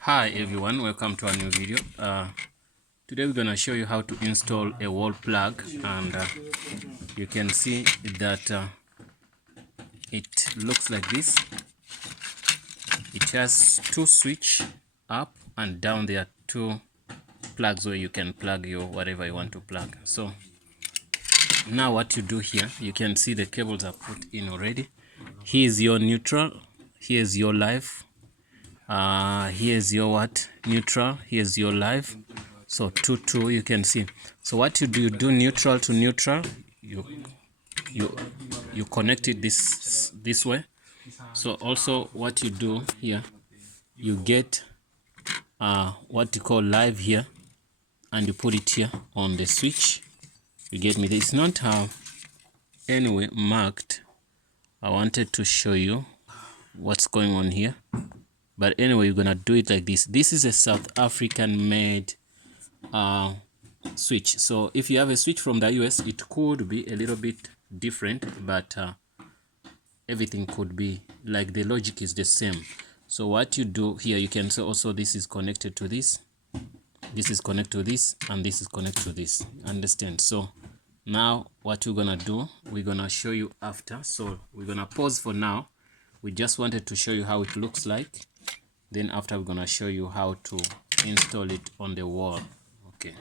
Hi everyone, welcome to a new video. Today we're gonna show you how to install a wall plug, and you can see that it looks like this. It has two switch up and down. There are two plugs where you can plug your whatever you want to plug. So now what you do here, you can see the cables are put in already. Here's your neutral, here's your live, here's your neutral, here's your live. So 2 you can see. So what you do neutral to neutral, you connect it this way. So also what you do here, you get what you call live here, and you put it here on the switch. You get me? It's not anyway marked. I wanted to show you what's going on here, but anyway, you're gonna do it like this. This is a South African made switch. So if you have a switch from the US, it could be a little bit different, but everything could be like, the logic is the same. So what you do here, you can see also this is connected to this, this is connected to this, and this is connected to this. Understand? So now what we're gonna do, we're gonna show you after. So we're gonna pause for now. We just wanted to show you how it looks like. Then after, we're gonna show you how to install it on the wall. Okay.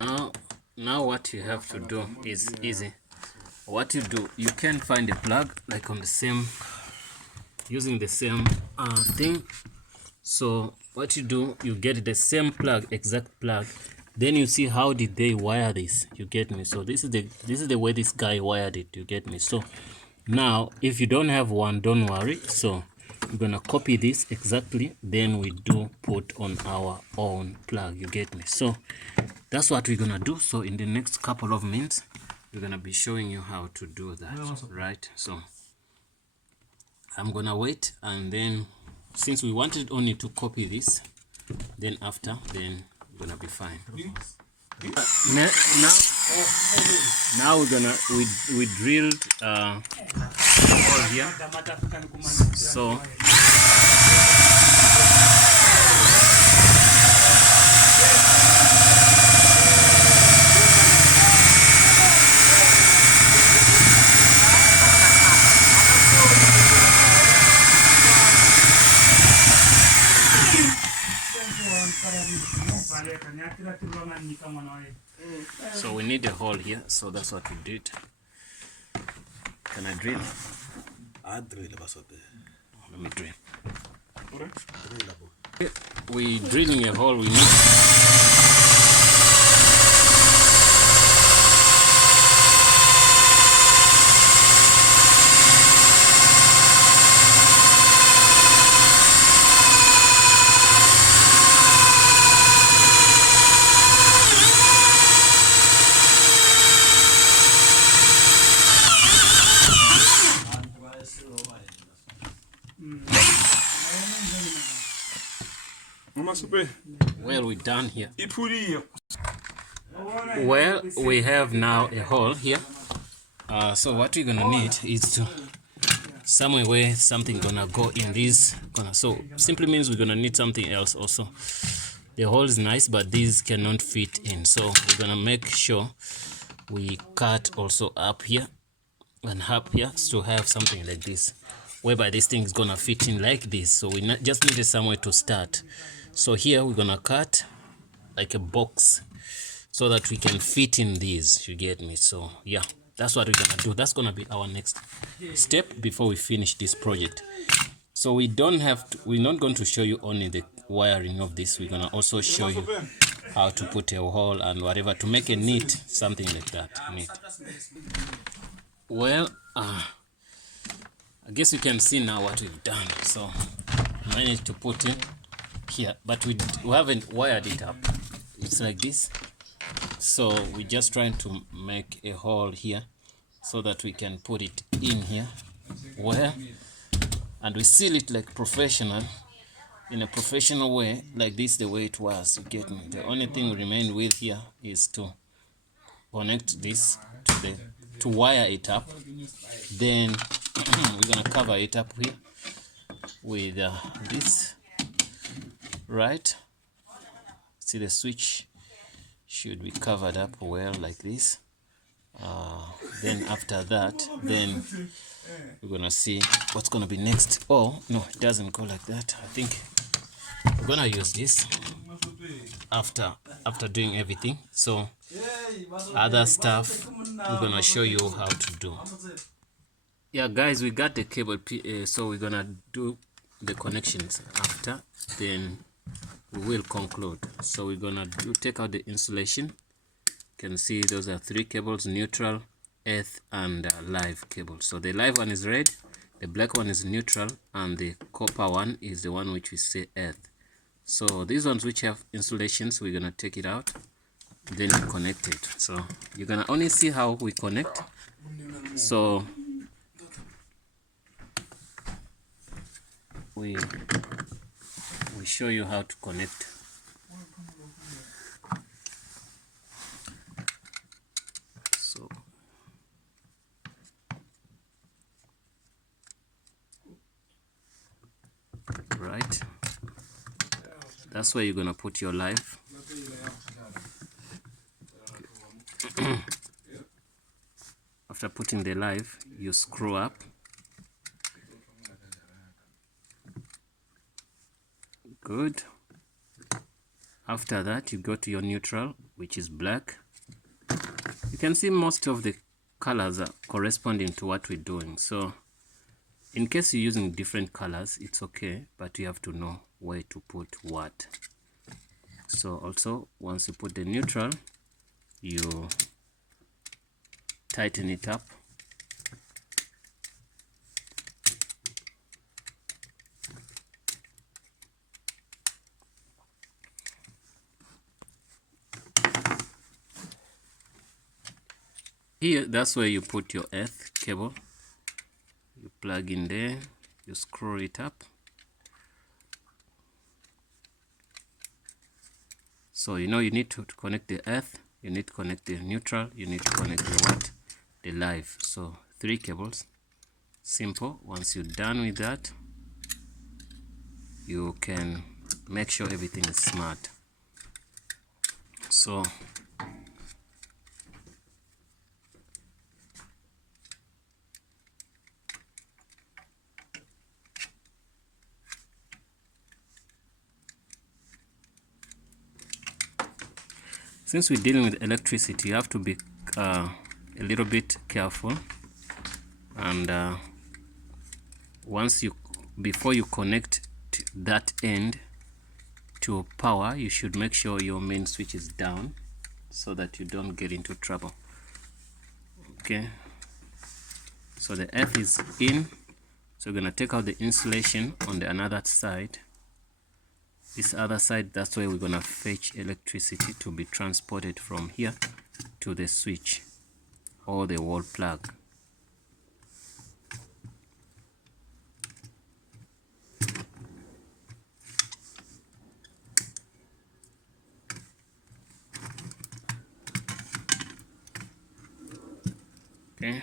Now what you have to do is easy. What you do, you can find a plug like on the same, using the same thing. So what you do, you get the same plug, exact plug. Then you see how did they wire this. You get me? So this is the way this guy wired it. You get me? So now if you don't have one, don't worry. So we're gonna copy this exactly, then we do put on our own plug. You get me? So that's what we're gonna do. So in the next couple of minutes, we're gonna be showing you how to do that, right? So I'm gonna wait, and then since we wanted only to copy this, then after, then we're gonna be fine. Now we're gonna we drilled hole here. So we need a hole here, so that's what we did. Can I drill? Let me drill. We drilling a hole. We need well, we're done here. Well, we have now a hole here. So what we're gonna need is to somewhere where something gonna go in this corner. So simply means we're gonna need something else also. The hole is nice, but these cannot fit in. So we're gonna make sure we cut also up here and up here to have something like this, whereby this thing is gonna fit in like this. So we just needed somewhere to start. So here we're gonna cut like a box so that we can fit in these. You get me? So yeah, that's what we're gonna do. That's gonna be our next step before we finish this project. So we don't have to, we're not going to show you only the wiring of this. We're gonna also show you how to put a hole and whatever to make a neat, something like that. Neat. Well, I guess you can see now what we've done. So I managed to put in here, but we haven't wired it up. It's like this. So we're just trying to make a hole here so that we can put it in here, where, and we seal it like professional, in a professional way, like this, the way it was. You get me? The only thing we remain with here is to connect this to wire it up. Then we're gonna cover it up here with this, right? See, the switch should be covered up well like this. Then after that, then we're gonna see what's gonna be next. Oh no, it doesn't go like that. I think we're gonna use this after doing everything. So other stuff we're gonna show you how to do. Yeah guys, we got the cable, so we're gonna do the connections after, then we will conclude. So we're gonna take out the insulation. You can see those are 3 cables: neutral, earth, and live cable. So the live one is red, the black one is neutral, and the copper one is the one which we say earth. So these ones which have insulations, we're gonna take it out, then connect it. So you're gonna only see how we connect. So we show you how to connect. So right, that's where you're gonna put your live. After putting the live, you screw up. Good. After that, you go to your neutral, which is black. You can see most of the colors are corresponding to what we're doing. So in case you're using different colors, it's okay, but you have to know where to put what. So also, once you put the neutral, you tighten it up. Here, that's where you put your earth cable. You plug in there, you screw it up. So you know you need to connect the earth, you need to connect the neutral, you need to connect the what? The live. So 3 cables. Simple. Once you're done with that, you can make sure everything is smart. So since we're dealing with electricity, you have to be a little bit careful, and before you connect to that end to power, you should make sure your main switch is down so that you don't get into trouble. Okay, so the earth is in, so we're gonna take out the insulation on the another side. This other side, that's where we're gonna fetch electricity to be transported from here to the switch or the wall plug. Okay.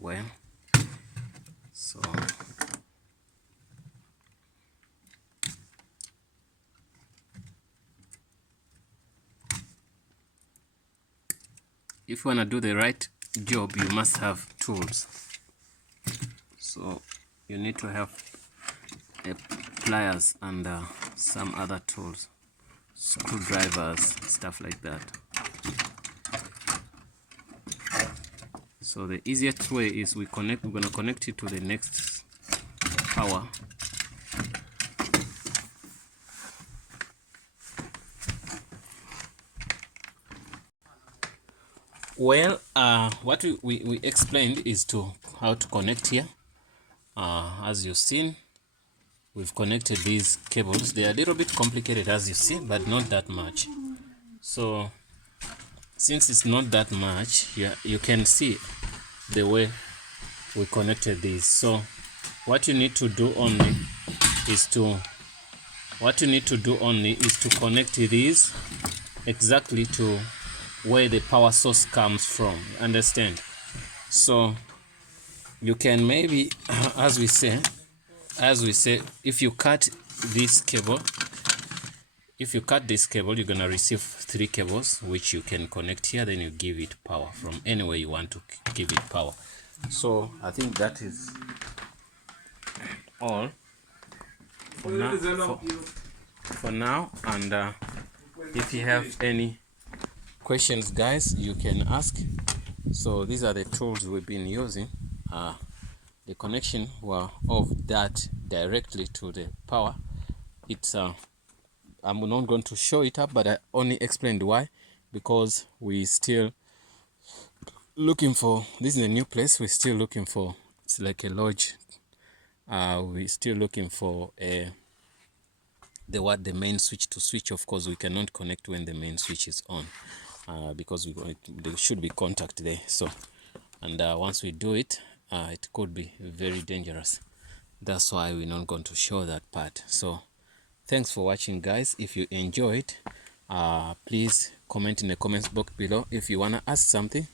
Well, so if you want to do the right job, you must have tools. So you need to have pliers and some other tools, screwdrivers, stuff like that. So the easiest way is we're gonna connect it to the next power. Well, what we explained is how to connect here. As you've seen, we've connected these cables. They are a little bit complicated, as you see, but not that much. So since it's not that much, you can see the way we connected these. So what you need to do only is to connect these exactly to where the power source comes from. Understand? So you can maybe as we say, if you cut this cable, you're gonna receive 3 cables which you can connect here, then you give it power from anywhere you want to give it power. So I think that is all for now, and if you have any questions, guys, you can ask. So these are the tools we've been using. The connection were of that directly to the power. It's I'm not going to show it up, but I only explained why, because we still looking for, this is a new place, we're still looking for, it's like a lodge. We're still looking for the main switch to switch. Of course we cannot connect when the main switch is on, because there should be contact there. So, and once we do it, it could be very dangerous. That's why we're not going to show that part. So thanks for watching, guys. If you enjoyed, please comment in the comments box below if you want to ask something.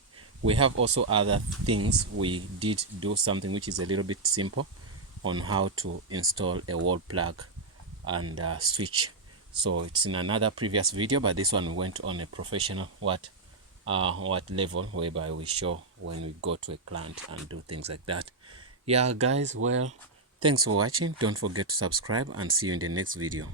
We have also other things. We did do something which is a little bit simple on how to install a wall plug and switch. So it's in another previous video, but this one went on a professional what level, whereby we show when we go to a client and do things like that. Yeah, guys, well, thanks for watching. Don't forget to subscribe, and see you in the next video.